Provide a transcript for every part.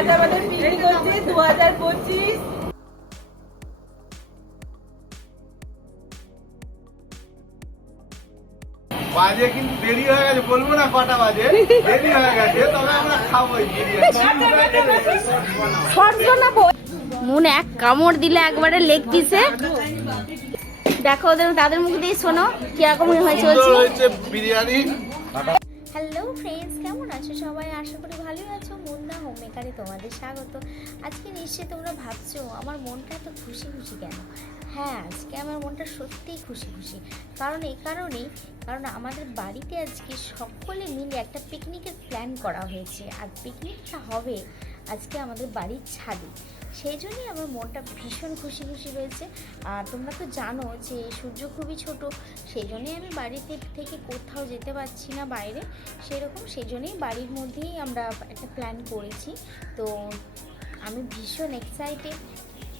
আজ আমাদের পিকনিক হচ্ছে 2025। বাজে কিন্তু দেরি হয়ে গেছে, বলবো না কটা বাজে, দেরি হয়ে গেছে, তবে আমরা খাবো মন এক কামড় দিলে একবারে লেগ পিসে। দেখো ওদের তাদের মুখ দিয়ে শোনো কিরকম হয়েছে বিরিয়ানি। হ্যালো ফ্রেন্ডস, কেমন আছো সবাই? আশা করি ভালোই আছো। মুন্না হোম মেকারে তোমাদের স্বাগত। আজকে নিশ্চয়ই তোমরা ভাবছো আমার মনটা এত খুশি খুশি কেন। হ্যাঁ, আজকে আমার মনটা সত্যিই খুশি খুশি। কারণ এই কারণেই, কারণ আমাদের বাড়িতে আজকে সকলে মিলে একটা পিকনিকের প্ল্যান করা হয়েছে। আর পিকনিকটা হবে আজকে আমাদের বাড়ির ছাদে। সেই জন্যই আমার মনটা ভীষণ খুশি খুশি হয়েছে। আর তোমরা তো জানো যে সূর্য খুবই ছোট, সেই জন্যই আমি বাড়িতে থেকে কোথাও যেতে পারছি না বাইরে সেরকম। সেই জন্যই বাড়ির মধ্যেই আমরা একটা প্ল্যান করেছি। তো আমি ভীষণ এক্সাইটেড।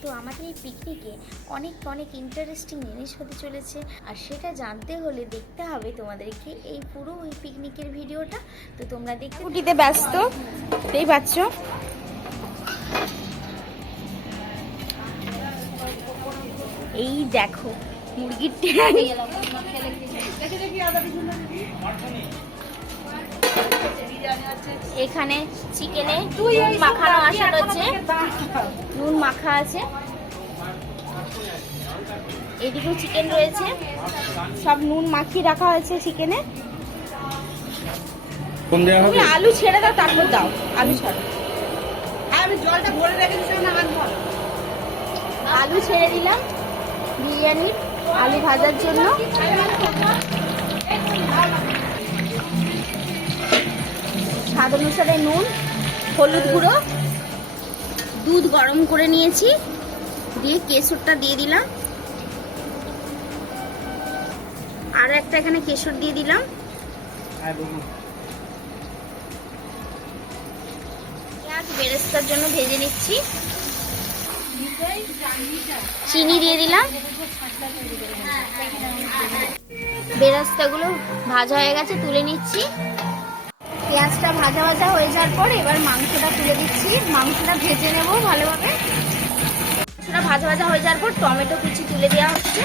তো আমাদের এই পিকনিকে অনেক অনেক ইন্টারেস্টিং জিনিস হতে চলেছে। আর সেটা জানতে হলে দেখতে হবে তোমাদেরকে এই পুরো ওই পিকনিকের ভিডিওটা। তো তোমরা দেখতে কুটিতে ব্যস্ত, এই পাচ্ছ। এই দেখো মুরগির এখানে চিকেনে নুন মাখানো আসা রয়েছে, নুন মাখা আছে। এদিকেও চিকেন রয়েছে, সব নুন মাখিয়ে রাখা হয়েছে চিকেনে। তুমি আলু ছেড়ে দাও, তারপর দাও আলু ছাড়ো। আমি জলটা ভরে রেখেছি না, আলু ছেড়ে দিলাম বিরিয়ানির আলু ভাজার জন্য। স্বাদ অনুসারে নুন, হলুদ গুঁড়ো, দুধ গরম করে নিয়েছি, দিয়ে কেশরটা দিয়ে দিলাম। আর একটা এখানে কেশর দিয়ে দিলাম। পেঁয়াজ বেরেস্তার জন্য ভেজে নিচ্ছি। চিনি দিয়ে দিলাম। বেরেস্তাগুলো ভাজা হয়ে গেছে, তুলে নিচ্ছি। পেঁয়াজটা ভাজা ভাজা হয়ে যাওয়ার পর এবার মাংসটা তুলে দিচ্ছি। মাংসটা ভেজে নেব ভালোভাবে। মাংসটা ভাজা ভাজা হয়ে যাওয়ার পর টমেটো কুচি তুলে দেওয়া হচ্ছে।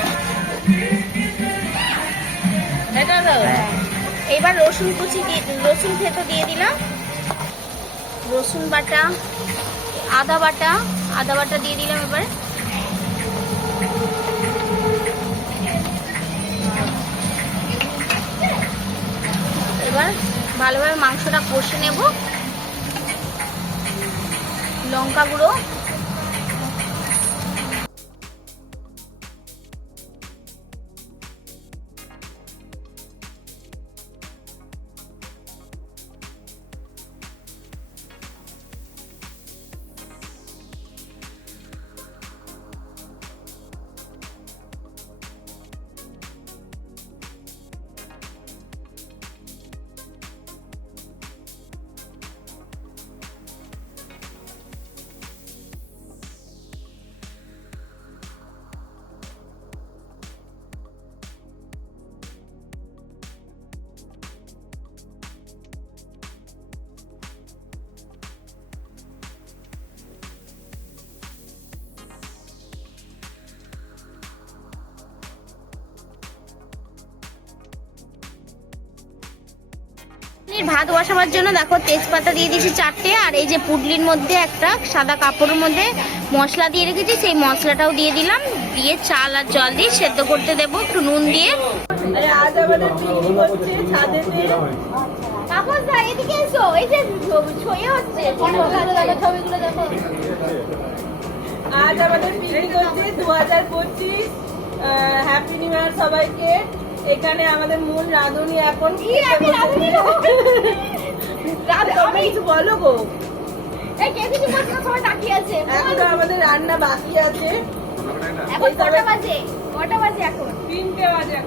এবার রসুন কুচি দিয়ে, রসুন থেতো দিয়ে দিলাম। রসুন বাটা, আদা বাটা, আদা বাটা দিয়ে দিলাম। এবার ভালোভাবে মাংসটা কষে নেব। লঙ্কা গুঁড়ো, ভাত বসাবার জন্য দেখো তেজপাতা দিয়ে দিয়েছি 4টে। আর এই যে পুডলির মধ্যে একটা সাদা কাপড়ের মধ্যে মশলা দিয়ে রেখেছি, সেই মশলাটাও দিয়ে দিলাম। দিয়ে চাল আর জল দিয়ে সেদ্ধ করতে দেবো একটু নুন দিয়ে। আজ আমাদের পিকনিক হচ্ছে ছাদেতে। তাপস দা এদিকে এসো, এই যে ছয়ে হচ্ছে ছবিগুলো দেখো। আজ আমাদের পিকনিক হচ্ছে 2025। হ্যাপি নিউ ইয়ার সবাইকে। এখানে আমাদের মূল রাঁধুনি এখন কিছু বলো গো। এখন আমাদের রান্না বাকি আছে। এখন কটা বাজে? কটা বাজে এখন? 3টে বাজে।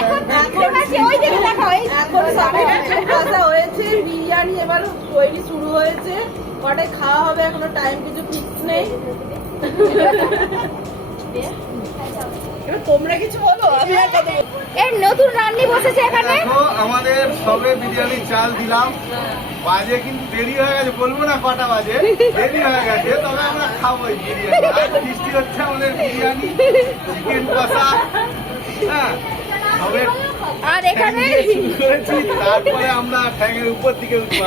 এখন 3টে বাজে। ওই দেখো দেখো, এখন সবাই খাওয়া হয়েছে, বিরিয়ানি এবার তৈরি শুরু হয়েছে। কটায় খাওয়া হবে এখনো টাইম কিছু ফিক্স নেই। এবার তোমরা কিছু বলো, আমি আর কথা বলবো। এই নতুন রান্নি বসেছে এখানে। দেখো আমাদের সবে বিরিয়ানি চাল দিলাম, বাজে কিন্তু দেরি হয়ে গেছে, বলবো না কটা বাজে, দেরি হয়ে গেছে, তবে আমরা খাবো এই বিরিয়ানি। আর বৃষ্টি হচ্ছে আমাদের বিরিয়ানি, চিকেন কষা, হ্যাঁ সবে আর এখানে শুরু করেছি, তারপরে আমরা ঠ্যাঙের উপর দিকে উঠবো।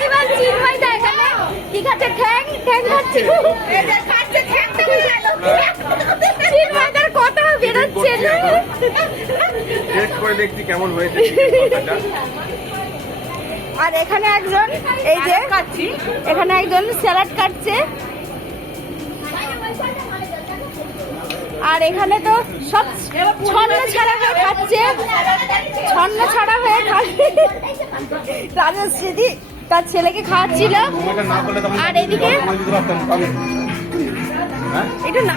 এইবার চিন্ময় দা এখানে কি খাচ্ছে? ঠ্যাং খাচ্ছে। এই যে খাচ্ছে ঠ্যাংটা বের হলো। চিন্ময় দার কথা বেরোচ্ছে না। টেস্ট করে দেখছি কেমন হয়েছে। আর এখানে একজন এই যে এখানে একজন স্যালাড কাটছে। আর এখানে তো সব ছন্ন ছাড়া হয়ে খাচ্ছে, ছন্ন ছাড়া হয়ে খাচ্ছে। রাজশ্রী তার ছেলেকে খাওয়াচ্ছিল। আর এদিকে এটা না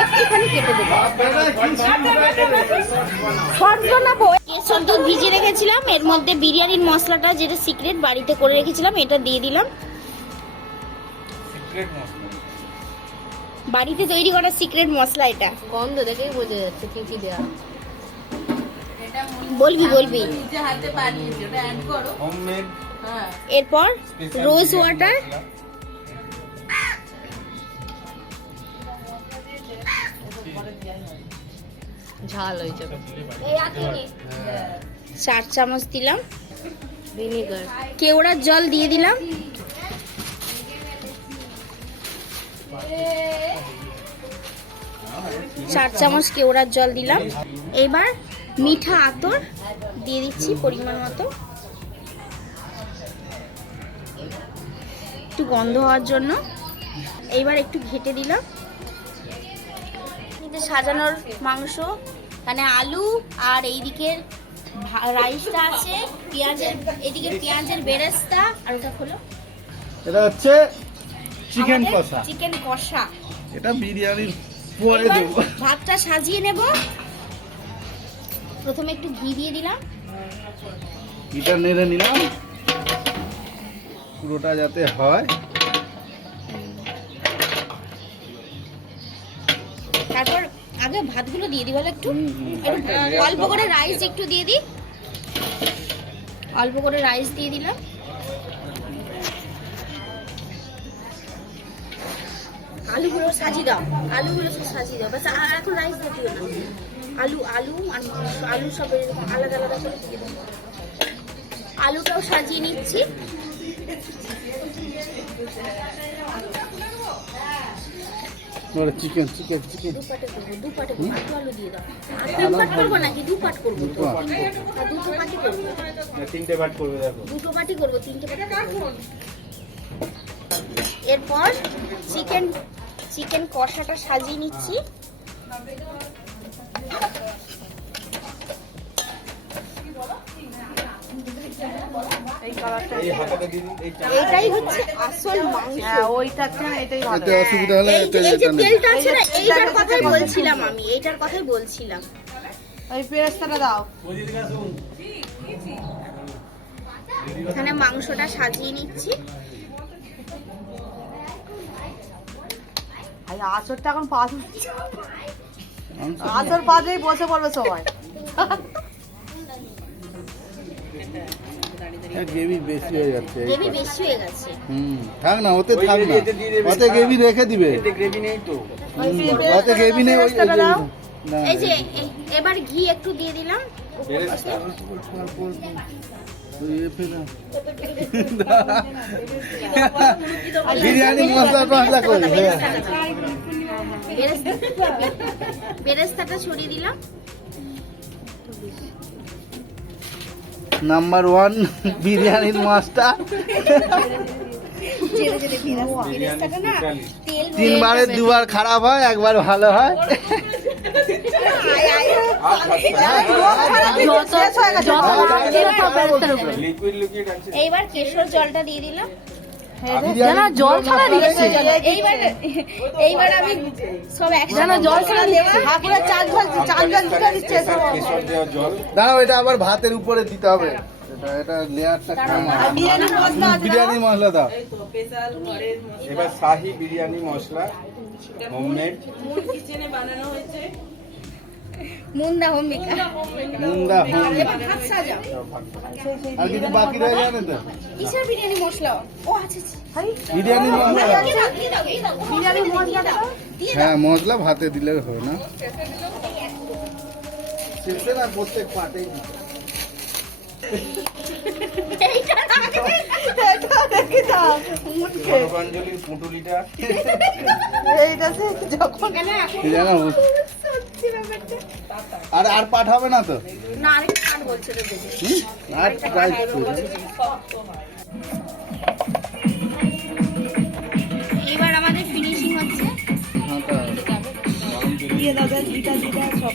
একটুখানি কেটে দেবো। কেশর দুধ ভিজিয়ে রেখেছিলাম, এর মধ্যে বিরিয়ানির মশলাটা যেটা সিক্রেট বাড়িতে করে রেখেছিলাম এটা দিয়ে দিলাম। বাড়িতে তৈরি করা সিক্রেট মশলা, এটা গন্ধ দেখেই বোঝা যাচ্ছে কি কি দেওয়া। বলবি নিজে হাতে বানিয়েছি, ওটা অ্যাড করো। হোমমেড। হ্যাঁ এরপর রোজ ওয়াটার, ঝাল হয়েছে। 4 চামচ দিলাম ভিনেগার, কেওড়ার জল দিয়ে দিলাম। চার চামচ কেওড়ার জল দিলাম। এবার মিঠা আতর দিয়ে দিচ্ছি পরিমাণ মতো, একটু গন্ধ হওয়ার জন্য। এইবার একটু ঘেটে দিলাম। সাজানোর মাংস, এখানে আলু আর এইদিকে রাইসটা আছে, পেঁয়াজের এদিকে পেঁয়াজের বেরেস্তা, আর ওটা হলো এটা হচ্ছে চিকেন কষা। চিকেন কষা। এটা বিরিয়ানির পরে এবার দেবো। ভাতটা সাজিয়ে নেব। প্রথমে একটু ঘি দিয়ে দিলাম, এটা নেড়ে নিলাম পুরোটা যাতে হয়। তারপর আগে ভাতগুলো দিয়ে দিই, বলো একটু অল্প করে রাইস একটু দিয়ে দিই, অল্প করে রাইস দিয়ে দিলাম। আলুগুলো সাজিয়ে দাও, আলুগুলো সব সাজিয়ে দাও, বাস আর এখন রাইস দিয়ে দিও না। আলু আলু আর মাংস, আলু সব এরকম আলাদা আলাদা করে দিয়ে দাও। আলুটাও সাজিয়ে নিচ্ছি। চিকেন চিকেন চিকেন দু পাটে করবো, একটু আলু দিয়ে দাও। আর 3 পাট করবো নাকি 2 পাট করবো? তো আর 2 পাটি করবো, 3টে ভাট করবে দেখো। 2 পাটি করবো, 3টে পাটি করবো। এরপর চিকেন কষাটা সাজিয়ে নিচ্ছি। এইটাই হচ্ছে আসল মাংস। ওই থাকছে না, এটাই ভালো। এতে অসুবিধা হলে এই যে তেলটা আছে না, এইটার কথাই বলছিলাম আমি, এইটার কথাই বলছিলাম। ওই পেরেস্তাটা দাও। এখানে মাংসটা সাজিয়ে নিচ্ছি। আসরটা এখন 5, আসর 5এই বসে পড়বে সবাই। গ্রেভি বেশি হয়ে যাচ্ছে। গ্রেভি বেশি হয়ে গেছে। থাক না, ওতে থাক না, ওতে গ্রেভি রেখে দিবে। গ্রেভি নেই তো, ওতে গ্রেভি নেই। ওই এই যে এবার ঘি একটু দিয়ে দিলাম। বিরিয়ানি মশলা টসলা করে বেরেস্তাটা ছড়িয়ে দিলাম। নাম্বার 1 বিরিয়ানির মাস্টার। বেরেস্তাটা না তেল 3বারে 2বার খারাপ হয়, 1বার ভালো হয়। এইবার কেশর জলটা দিয়ে দিলাম। জল ছাড়া দিয়েছে। এইবার আমি সব একসাথে জল ছাড়া দিয়েছি। ঠাকুরের চাল জল দিতে দিচ্ছে সব। দাঁড়াও, এটা আবার ভাতের উপরে দিতে হবে। এটা লেয়ারটা আর বিরিয়ানি মশলা আছে বিরিয়ানি মশলা দাও। এই তো স্পেশাল ঘরের মশলা এবার শাহি বিরিয়ানি মশলা হোমমেড মূল কিচেনে বানানো হয়েছে Munda home maker. Munda home. এবার ভাত সাজাও আর কিছু বাকি রয়ে যাবে তো? কিসের বিরিয়ানি মশলা? ও আচ্ছা বিরিয়ানি মশলা বিরিয়ানি মশলা দাও হ্যাঁ মশলা ভাতে দিলে হবে না শেষে না প্রত্যেক পাটেই এটা দেখি দাও গণকাঞ্জলির পুঁটুলিটা এইটা সে যখন কি জানো আর পাট হবে না তো? না আরেকটা কাট বলছে তো দেখে। হুম? আর প্রায় এবার আমাদের ফিনিশিং হচ্ছে। দিয়ে দাও জিরা জিরা সব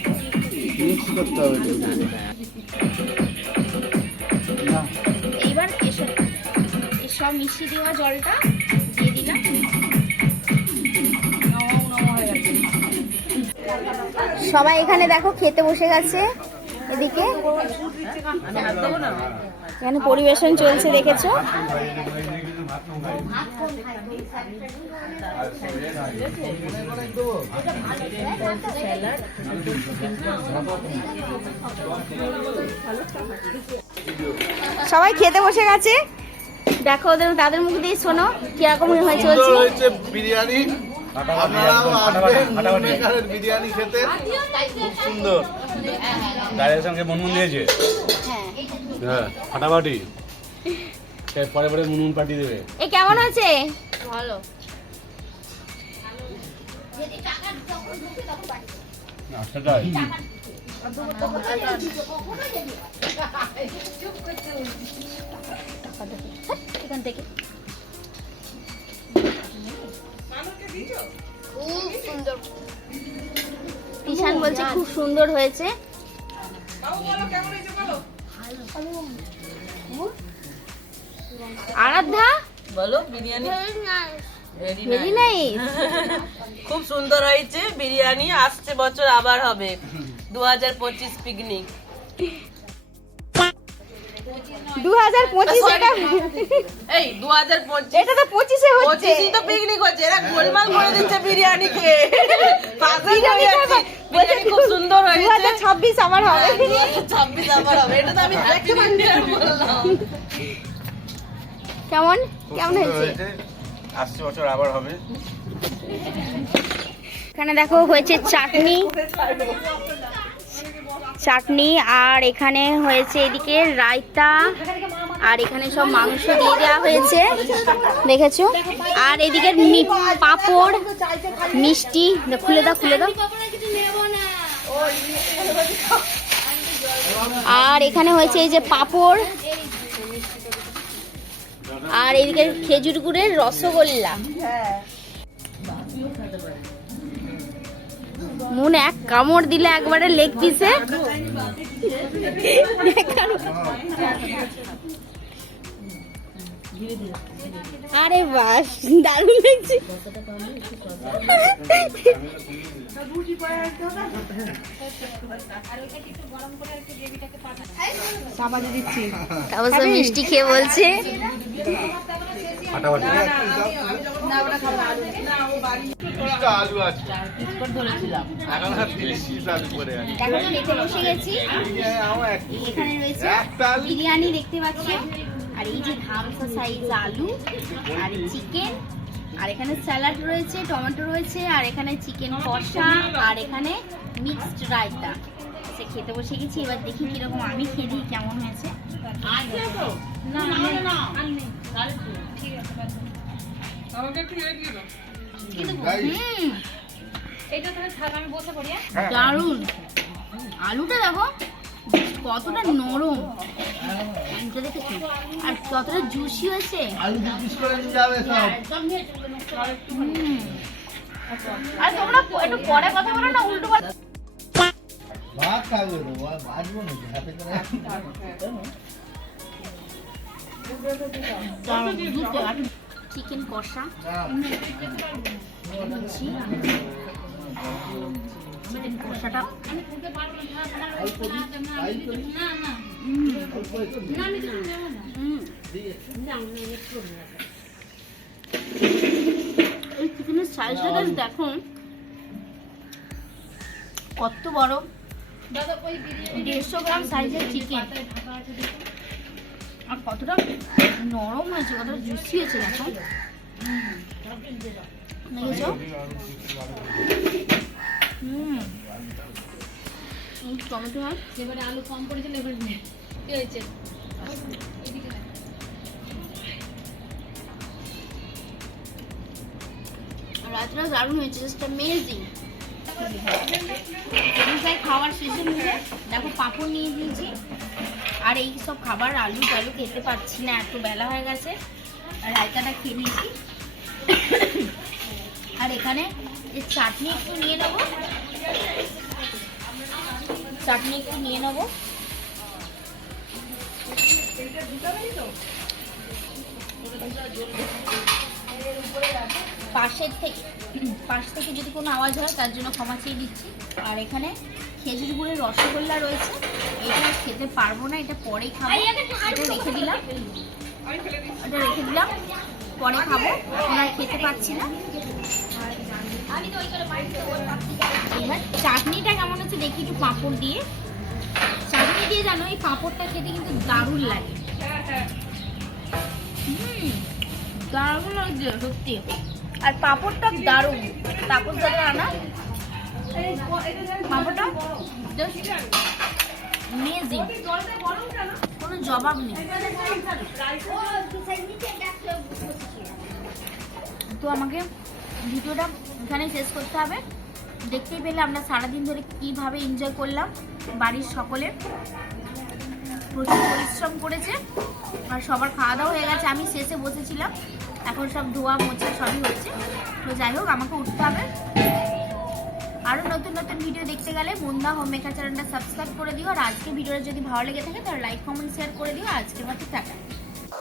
মিক্স করতে হবে না এইবার এসব সব মিশিয়ে দেওয়া জলটা দিয়ে দিলাম। সবাই এখানে দেখো খেতে বসে গেছে। এদিকে এখানে পরিবেশন চলছে দেখেছো। সবাই খেতে বসে গেছে দেখো তাদের মুখ দিয়ে শোনো কিরকম হয়ে চলছে। হয়েছে বিরিয়ানি আপনারাও আসবেন মেকারের বিরিয়ানি খেতে খুব সুন্দর ডাইরেকশনকে মুনমুন দিয়েছে হ্যাঁ ফাটাফাটি পরে পরে মুনমুন পাঠিয়ে দেবে এ কেমন হয়েছে? ভালো। সেটাই এখান থেকে ঈশান বলছে খুব সুন্দর হয়েছে। আরাধ্যা বলো বিরিয়ানি ভেরি নাইস। খুব সুন্দর হয়েছে বিরিয়ানি। আসছে বছর আবার হবে 2025 পিকনিক 2025 এটা এই 2025 এটা তো 25 এ হচ্ছে। 25 তো পিকনিক হচ্ছে এরা গোলমাল করে দিচ্ছে বিরিয়ানি খেয়ে পাগল হয়ে যাচ্ছে। বিরিয়ানি খুব সুন্দর হয়েছে 2026 আমার হবে। 2026 আবার হবে এটা তো আমি হ্যাপি নিউ ইয়ার বললাম। কেমন কেমন হয়েছে? আসছে বছর আবার হবে এখানে দেখো হয়েছে চাটনি চাটনি আর এখানে হয়েছে এদিকে রায়তা আর এখানে সব মাংস দিয়ে দেওয়া হয়েছে দেখেছো। আর এদিকে পাঁপড় মিষ্টি খুলে দাও খুলে দাও। আর এখানে হয়েছে এই যে পাঁপড় আর এদিকে খেজুর গুড়ের রসগোল্লা। মন এক কামড় দিলে একবারে লেগ পিসে আরে বাস দারুণ লাগছে। তারপর মিষ্টি খেয়ে বলছে ফাটাফাটি আলু আছে এখন আর 30 আলু করে আছে দেখো তো মেখে বসে গেছি। এখানে রয়েছে বিরিয়ানি দেখতে পাচ্ছ আর এই যে ধামসা সাইজ আলু আর চিকেন আর এখানে স্যালাড রয়েছে টমেটো রয়েছে আর এখানে চিকেন কষা আর এখানে মিক্সড রায়তা। সে খেতে বসে গেছি এবার দেখি কিরকম আমি খেয়ে দিই কেমন হয়েছে। দারুন আলুটা দেখো কতটা নরম আলুটা দেখেছো আর কতটা জুসি হয়েছে। আলু পিস করে নিয়ে যাবে সব আর তোমরা একটু পরে কথা বলো না উল্টো পাল্টা। ভাত খাবে ভাজবো না হাতে করে চিকেন কষা কষাটা এই চিকেনের সাইজটা দেখো কত বড়, 150 গ্রাম সাইজের চিকেন, আর কতটা নরম হয়েছে, কতটা জুসি হয়েছে দেখো। দেখেছো? টমেটো হয়, এবারে আলু কম পড়েছিল, এবার কি হয়েছে? রাতটা দারুণ হয়েছে, জাস্ট অ্যামেজিং। খাওয়ার সিজন হয়ে দেখো পাঁপড় নিয়ে দিয়েছি, আর এই সব খাবার আলু টালু খেতে পারছি না, এত বেলা হয়ে গেছে। আর রায়তাটা খেয়ে নিয়েছি, আর এখানে এই চাটনি একটু নিয়ে নেবো, চাটনি একটু নিয়ে নেবো। পাশ থেকে যদি কোনো আওয়াজ হয় তার জন্য ক্ষমা চেয়ে দিচ্ছি। আর এখানে খেজুর গুড়ের রসগোল্লা রয়েছে, এটা খেতে পারবো না, এটা পরে খাবো, এটা রেখে দিলাম, পরে খাবো, এখন আর খেতে পারছি না। এবার চাটনিটা কেমন হচ্ছে দেখি একটু পাঁপড় দিয়ে, চাটনি দিয়ে জানো এই পাঁপড়টা খেতে কিন্তু দারুণ লাগে, দারুণ লাগছে সত্যি। আর পাঁপড়টা দারুণ, তাপস দাদা আনা পাঁপড়টা জাস্ট অ্যামেজিং, কোনো জবাব নেই। তো আমাকে ভিডিওটা এখানে শেষ করতে হবে। দেখতেই পেলে আমরা সারাদিন ধরে কিভাবে এনজয় করলাম, বাড়ির সকলে প্রচুর পরিশ্রম করেছে, আর সবার খাওয়া দাওয়া হয়ে গেছে, আমি শেষে বসেছিলাম, এখন সব ধোয়া মোছা সবই হচ্ছে। তো যাই হোক, আমাকে উঠতে হবে। আরও নতুন নতুন ভিডিও দেখতে গেলে মন্দা হোম মেকার চ্যানেলটা সাবস্ক্রাইব করে দিও, আর আজকে ভিডিওটা যদি ভালো লেগে থাকে তাহলে লাইক কমেন্ট শেয়ার করে দিও। আজকের মতো টাটা।